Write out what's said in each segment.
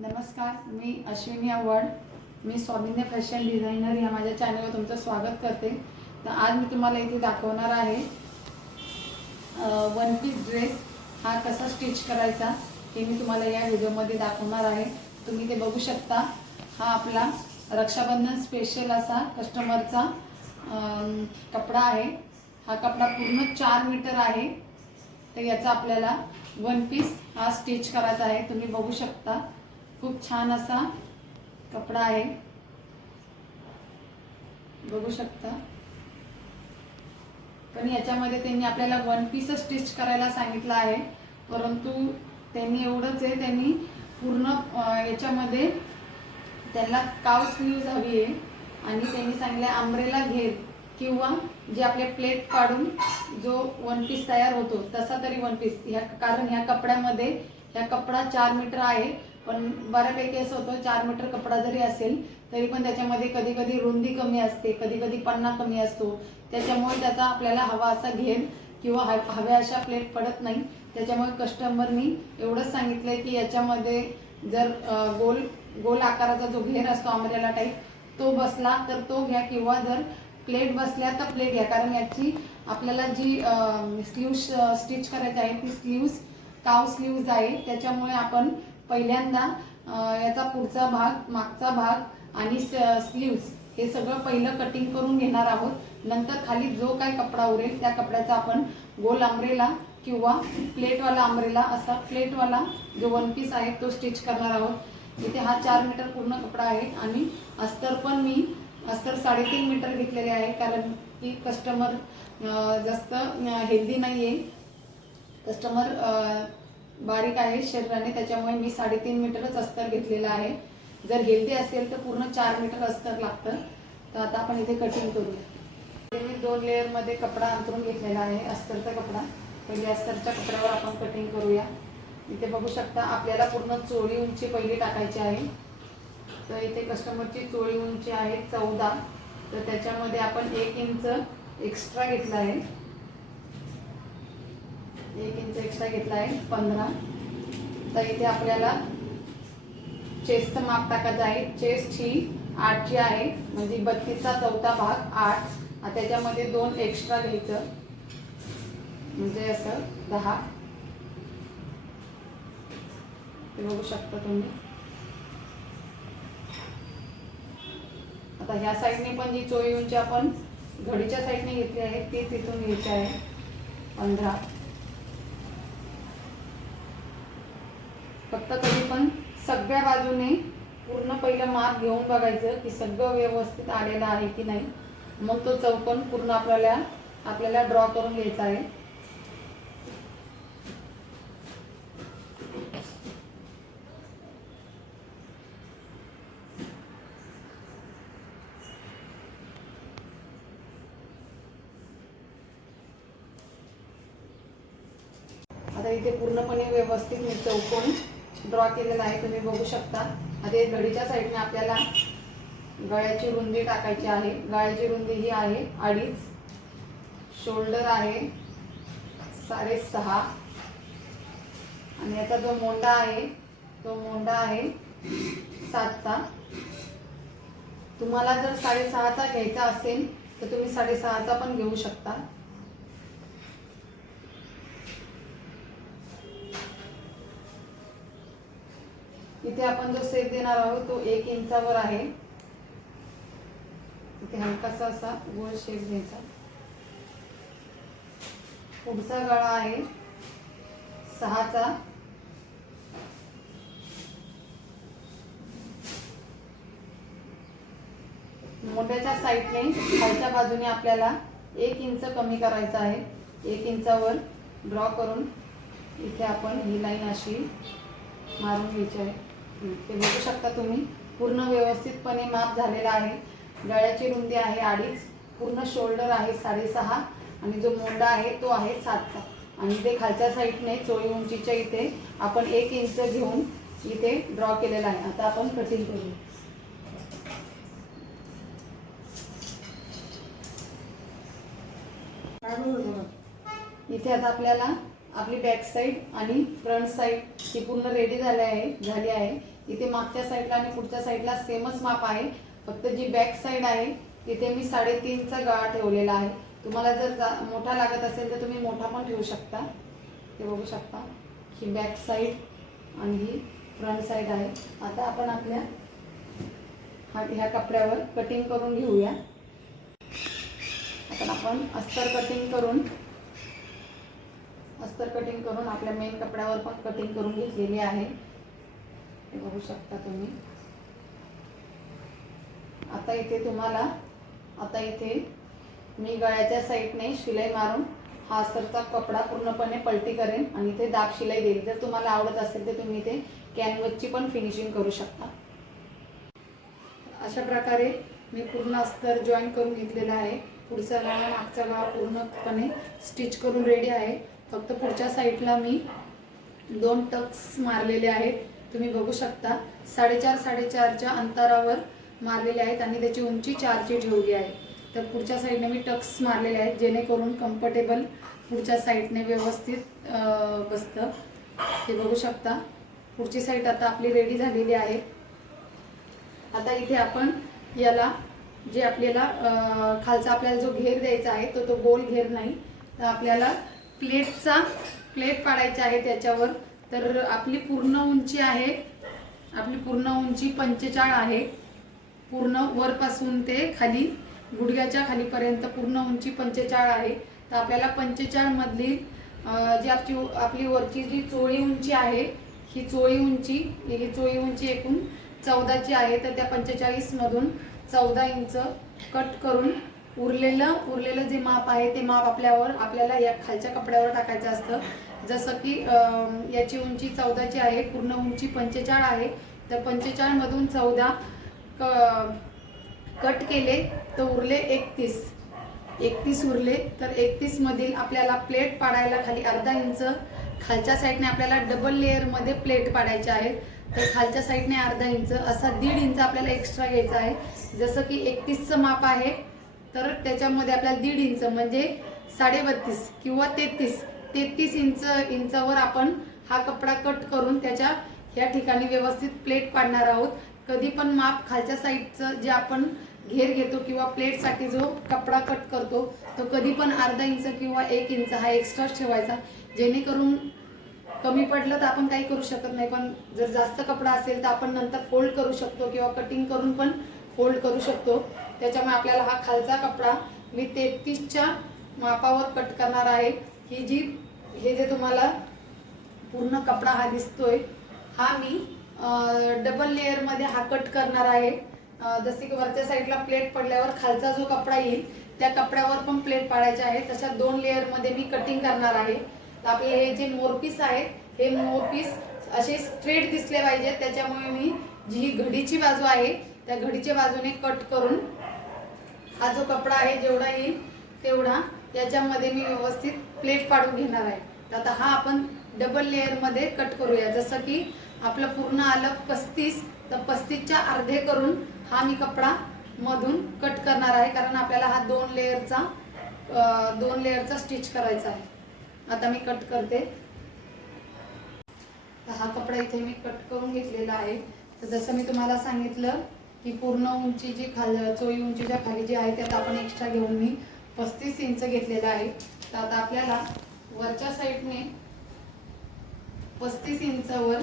नमस्कार, मी अश्विनी आव्हाड. मी स्वाभिन्य fashion designer या माझ्या चॅनलवर तुमचं स्वागत करते. तर आज मी तुम्हाला इथे दाखवणार आहे वन पीस ड्रेस हा कसा स्टिच करायचा हे मी तुम्हाला या व्हिडिओमध्ये दाखवणार आहे. तुम्ही ते बघू शकता. हा आपला रक्षाबंधन स्पेशल असा कस्टमरचा कपडा आहे. हा कपडा पूर्ण 4 मीटर आहे. तर याचा आपल्याला वन पीस हा स्टिच करायचा आहे. तुम्ही बघू शकता, खूप छान असा कपडा आहे, बघू शकता. पण याच्यामध्ये त्यांनी आपल्याला वन पीस स्टिच करायला सांगितलं आहे, परंतु त्यांनी एवढंच आहे, त्यांनी पूर्ण याच्यामध्ये त्यांना काव स्लीव्ज हवी आहे आणि त्यांनी सांगितलं अम्ब्रेला घेर किंवा जे आपले प्लेट काढून जो वन पीस तयार होतो तसा तरी वन पीस कारण ह्या कपड्यामध्ये कपडा 4 मीटर आहे. पण बऱ्यापैकी असं होतं 4 मीटर कपडा जरी असेल तरी पण त्याच्यामध्ये कधी कधी रुंदी कमी असते, कधी कधी पन्ना कमी असतो. त्याच्यामुळे त्याचा आपल्याला हवा असा घेर किंवा हव्या अशा प्लेट पडत नाही. त्याच्यामुळे कस्टमरनी एवढंच सांगितलंय की याच्यामध्ये जर गोल आकाराचा जो घेर असतो अम्ब्रेला टाईप तो बसला तर तो घ्या, किंवा जर प्लेट बसल्या तर प्लेट घ्या. कारण याची आपल्याला जी स्लीव्स स्टिच करायची आहे ती स्लीव्स काव स्लीव्ज आहे. त्याच्यामुळे आपण पहिल्यांदा याचा पुढचा भाग, मागचा भाग आणि स्लीव्स हे सगळं पहिलं कटिंग करून घेणार आहोत. नंतर खाली जो काही कपडा उरेल त्या कपड्याचा आपण गोल अम्ब्रेला किंवा प्लेटवाला अम्ब्रेला असा प्लेटवाला जो वन पीस आहे तो स्टिच करणार आहोत. इथे हा 4 मीटर पूर्ण कपडा आहे आणि अस्तर पण मी 3.5 मीटर घेतलेले आहे, कारण की कस्टमर जास्त हेल्दी नाही आहे, कस्टमर बारीक आहे शरीराने. त्याच्यामुळे मी 3.5 मीटरच अस्तर घेतलेलं आहे. जर हेल्दी असेल तर पूर्ण 4 मीटर अस्तर लागतं. तर आता आपण इथे कटिंग करूया. मी 2 लेअरमध्ये कपडा अंतरून घेतलेला आहे, अस्तरचा कपडा. पहिले अस्तरच्या कपड्यावर आपण कटिंग करूया. इथे बघू शकता आपल्याला पूर्ण चोळी उंची पहिली टाकायची आहे. तर इथे कस्टमरची चोळी उंची आहे 14. तर त्याच्यामध्ये आपण 1 इंच एक्स्ट्रा घेतला आहे, 1 इंच एक्स्ट्रा घेतला आहे 15. तर इथे आपल्याला चेस्टचं माप टाकायचं आहे. चेस्ट ही 8 ची आहे, म्हणजे 32चा चौथा भाग 8. त्याच्यामध्ये 2 एक्स्ट्रा घ्यायचं, म्हणजे असं 10. ते बघू शकता तुम्ही. आता ह्या साईडने पण जी चोळी उंची आपण घडीच्या साईडने घेतली आहे ती तिथून घ्यायची आहे 15. फक्त कधी पण सगळ्या बाजूने पूर्ण पहिलं माप घेऊन बघायचं की सगळं व्यवस्थित आलेलं आहे की नाही. मग तो चौकोन पूर्ण आपल्याला ड्रॉ करून घ्यायचा आहे. आता इथे पूर्णपणे व्यवस्थित मी चौकोन ड्रॉ केलेला आहे, तुम्ही बघू शकता. आता घडीच्या साईडने आपल्याला गळ्याची रुंदी टाकायची आहे. गळ्याची रुंदी ही आहे 2.5. शोल्डर आहे 6.5 आणि याचा जो मोंडा आहे तो मोंडा आहे 7चा. तुम्हाला जर 6.5चा घ्यायचा असेल तर तुम्ही 6.5चा पण घेऊ शकता. इथे आपण जो शेप देणार आहोत तो 1 इंचावर आहे. इथे हलकासा असा गोल शेप घ्यायचा. पुढचा गळा आहे 6चा. मोंड्याच्या साईडने खालच्या बाजूने आपल्याला 1 इंच कमी करायचा आहे. 1 इंचावर ड्रॉ करून इथे आपण ही लाईन अशी मारून घ्यायची आहे. ते बघू शकता तुम्ही. पूर्ण व्यवस्थितपणे माप झालेला आहे. गळ्याची रुंदी आहे 2.5. पूर्ण शोल्डर आहे 6.5 आणि जो मोंडा आहे तो आहे 7चा. आणि ते खालच्या साईडने चोळी उंचीच्या इथे आपण 1 इंच घेऊन इथे ड्रॉ केलेला आहे. आता आपण कटिंग करू. इथे आता आपल्याला आपली बॅक साईड आणि फ्रंट साईड ही पूर्ण रेडी झाली आहे। इथे मागच्या साईडला आणि पुढच्या साईडला सेमच माप आहे, फक्त जी बॅक साईड आहे तिथे मी 3.5चा गळा ठेवलेला आहे। तुम्हाला जर मोठा लागत असेल तर तुम्ही मोठा पण ठेवू शकता। ते बघू शकता ही बॅक साईड आणि ही फ्रंट साईड आहे। आता आपण आपल्या ह्या कपड्यावर कटिंग करून घेऊया। आता आपण अस्तर कटिंग करून आपल्या मेन कपड्यावर पण कटिंग करून घेतलेली आहे, हे बघू शकता तुम्ही। आता इथे मी गळ्याच्या साईडने शिलाई मारून हा अस्तरचा कपडा पूर्णपणे पलटी करेन आणि इथे दाब शिलाई देईल। जर तुम्हाला आवडत असेल तर तुम्ही इथे कॅनव्हासची पण फिनिशिंग करू शकता। अशा प्रकारे मी पूर्ण अस्तर जॉईन करून घेतलेला आहे। पुढचा गळा मागचा गळा पूर्णपणे स्टिच करून रेडी आहे। फक्त पुढच्या साईडला मी 2 टक्स मारलेले आहेत, तुम्ही बघू शकता। 4.5च्या अंतरावर मारलेले आहेत आणि त्याची उंची 4ची ठेवली आहे। तर पुढच्या साईडने मी टक्स मारलेले आहेत जेणेकरून कम्फर्टेबल पुढच्या साईडने व्यवस्थित बसतं, ते बघू शकता। पुढची साईड आता आपली रेडी झालेली आहे। आता इथे आपण याला जे आपल्याला खालचा आपल्याला जो घेर द्यायचा आहे तो गोल घेर नाही, तर आपल्याला प्लेट पाडायची आहे त्याच्यावर। तर आपली पूर्ण उंची 45 आहे, पूर्ण वरपासून ते खाली गुडघ्याच्या खालीपर्यंत पूर्ण उंची 45 आहे। तर आपल्याला 45 मधली जी आपली वरची जी चोळी उंची आहे ही चोळी उंची एकूण 14ची आहे। तर त्या 45 मधून 14 इंच कट करून उरलेलं जे माप आहे ते माप आपल्याला या खालच्या कपड्यावर टाकायचं असतं। जसं की याची उंची 14ची आहे, पूर्ण उंची 45 आहे। तर 45 मधून 14 कट केले तर उरले 31 उरले। तर 31 मधील आपल्याला प्लेट पाडायला खाली अर्धा इंच, खालच्या साईडने आपल्याला डबल लेअर मध्ये प्लेट पाडायचे आहेत। तर खालच्या साईडने अर्धा इंच, असा 1.5 इंच आपल्याला एक्स्ट्रा घ्यायचा आहे। जसं की 31चं माप आहे तर त्याच्यामध्ये आपल्याला 1.5 इंच म्हणजे 32.5 किंवा 33 इंचावर आपण हा कपडा कट करून त्याच्या ह्या ठिकाणी व्यवस्थित प्लेट पाडणार आहोत। कधी पण माप खालच्या साईडचं जे आपण घेर घेतो किंवा प्लेटसाठी जो कपडा कट करतो तो कधी पण अर्धा इंच किंवा 1 इंच हा एक्स्ट्रा ठेवायचा, जेणेकरून कमी पडलं तर आपण काही करू शकत नाही, पण जर जास्त कपडा असेल तर आपण नंतर फोल्ड करू शकतो किंवा कटिंग करून पण फोल्ड करू शकतो। त्याच्यामुळे आपल्याला हा खालचा कपडा मी 33च्या मापावर कट करणार आहे। हे जे तुम्हाला पूर्ण कपडा हा दिसतोय हा मी डबल लेअर मध्ये हा कट करणार आहे। जसे की वरच्या साईडला प्लेट पडल्यावर खालचा जो कपडा येईल त्या कपड्यावर पण प्लेट पाडायचे आहे, तशा 2 लेअर मध्ये मी कटिंग करणार आहे। आपले हे जे मोरपीस आहेत हे मोरपीस असे स्ट्रेट दिसले पाहिजे, त्याच्यामुळे मी जी घडीची बाजू आहे त्या घडीच्या बाजूने कट करून हा जो कपडा आहे जेवढा येईल तेवढा याच्यामध्ये मी व्यवस्थित प्लेट पाडून घेणार आहे। तर आता हा आपण डबल लेअर मध्ये कट करूया। जसं की आपलं पूर्ण आलं 35, तर 35च्या अर्धे करून हा मी कपडा मधून कट करणार आहे, कारण आपल्याला हा 2 लेअरचा स्टिच करायचा आहे। आता मी कट करते। तर हा कपडा इथे मी कट करून घेतलेला आहे। तर जसं मी तुम्हाला सांगितलं की पूर्ण उंची जी चोळी उंचीच्या खाली जी आहे त्यात आपण एक्स्ट्रा घेऊन मी 35 इंच घेतलेला आहे। तर आता आपल्याला वरच्या साईडने 35 इंचावर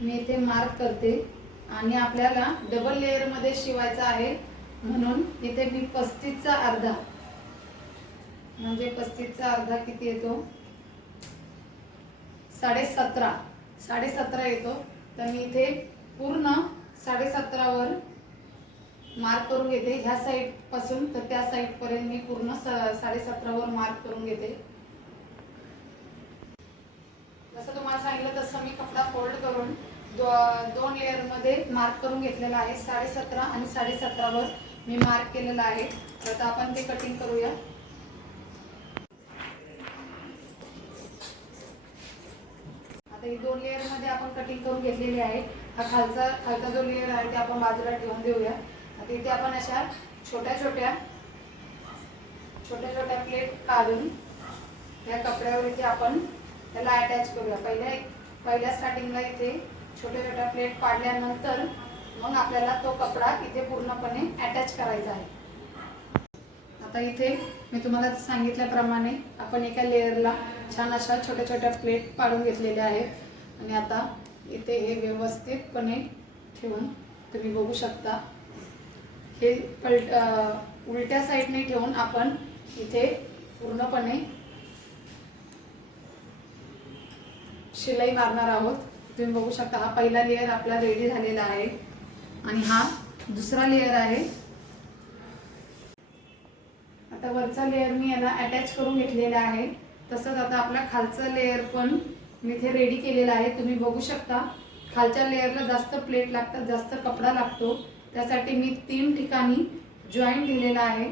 मी इथे मार्क करते आणि आपल्याला डबल लेअर मध्ये शिवायचा आहे, म्हणून इथे मी 35चा अर्धा म्हणजे 35चा अर्धा किती येतो 17.5 येतो। तर मी इथे पूर्ण 17.5 वर मार्क करून घेते। ह्या साइड पासून तर त्या साइड पर्यंत मी पूर्ण 17.5 वर मार्क करून घेते। जसं तुम्हाला सांगितलं तसं मी कपडा फोल्ड करून 2 लेअर मध्ये मार्क करून घेतलेला आहे। 17.5 आणि 17.5 वर मी मार्क केलेला आहे। आता आपण ते कटिंग करूया। आता ही 2 लेअर मध्ये आपण कटिंग करून घेतलेली आहे। हा खालचा जो लेअर आहे ते आपण बाजूला ठेवून देऊया। आता इथे आपण अशा छोट्या छोट्या प्लेट काढून त्या कपड्यावर इथे आपण त्याला अटॅच करूया. पहिल्या स्टार्टिंगला इथे छोट्या छोट्या प्लेट पाडल्यानंतर मग आपल्याला तो कपडा इथे पूर्णपणे अटॅच करायचा आहे. आता इथे मी तुम्हाला सांगितल्याप्रमाणे आपण एका लेअरला छान अशा छोट्या छोट्या प्लेट पाडून घेतलेल्या आहेत आणि आता इथे हे व्यवस्थितपणे ठेवून तुम्ही बघू शकता. हे उलट्या साईडने ठेवून आपण इथे पूर्णपणे शिलाई मारणार आहोत. तुम्ही बघू शकता हा पहिला लेअर आपला रेडी झालेला आहे आणि हा दुसरा लेअर आहे. आता वरचा लेअर मी याला अटॅच करून घेतलेला आहे. तसंच आता आपला खालचा लेअर पण मी इथे रेडी केलेला आहे. तुम्ही बघू शकता खालच्या लेअरला जास्त प्लेट लागतात, जास्त कपडा लागतो. त्यासाठी मी 3 ठिकाणी जॉईंट दिलेला आहे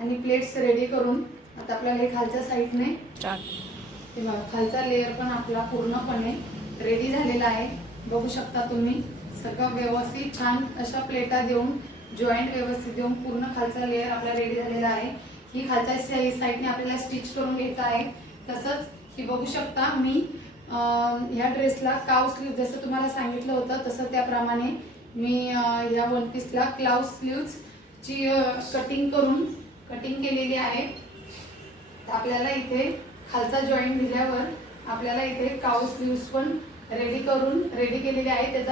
आणि प्लेट्स रेडी करून आता आपल्याला हे खालच्या साईडने हे बघा खालचा लेअर पण आपला पूर्णपणे रेडी झालेला आहे. बघू शकता तुम्ही सगळं व्यवस्थित छान अशा प्लेटा देऊन जॉईंट व्यवस्थित देऊन पूर्ण खालचा लेअर आपला रेडी झालेला आहे. ही खालच्या साईडने आपल्याला स्टिच करून घ्यायचं आहे. तसंच ही बघू शकता मी ह्या ड्रेसला काव स्लीव्ह जसं तुम्हाला सांगितलं होतं तसं त्याप्रमाणे मी ह्या वन पीसला क्लाउज स्लीव्हची कटिंग केलेली आहे. तर आपल्याला इथे खालचा जॉईंट दिल्यावर आपल्याला इथे काव स्लीव्स पण रेडी केलेले आहे.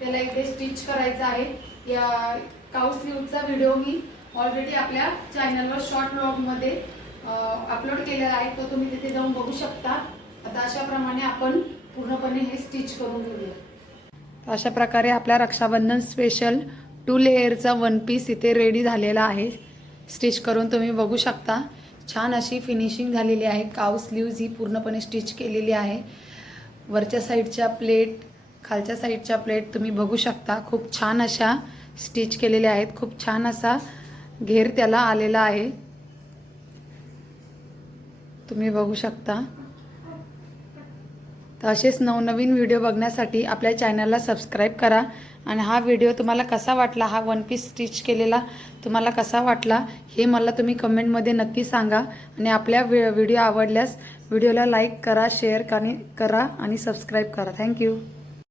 त्याला इथे स्टिच करायचं आहे. या काव स्लीव्हचा व्हिडिओ मी ऑलरेडी आपल्या चॅनलवर शॉर्ट व्लॉगमध्ये अपलोड केलेला आहे, तो तुम्ही तिथे जाऊन बघू शकता. आता अशा प्रमाणे आपण पूर्णपणे हे स्टिच करून घेऊया. अशा प्रकारे आपला रक्षाबंधन स्पेशल 2 लेअरचा वन पीस इथे रेडी झालेला आहे. स्टिच करून तुम्ही बघू शकता छान अशी फिनिशिंग झालेली आहे. काव स्लीव्ज ही पूर्णपणे स्टिच केलेली आहे. वरच्या साईडच्या प्लेट, खालच्या साईडच्या प्लेट तुम्ही बघू शकता खूप छान अशा स्टिच केलेल्या आहेत. खूप छान असा घेर त्याला आलेला आहे. तुम्ही बघू शकता. तर असेच नवनवीन व्हिडिओ बघण्यासाठी आपल्या चॅनलला सबस्क्राईब करा आणि हा व्हिडिओ तुम्हाला कसा वाटला, हा वन पीस स्टिच केलेला तुम्हाला कसा वाटला हे मला तुम्ही कमेंटमध्ये नक्की सांगा. आणि आपल्या व्हिडिओ आवडल्यास व्हिडिओला लाईक करा, शेअर करा आणि सबस्क्राईब करा. थँक्यू.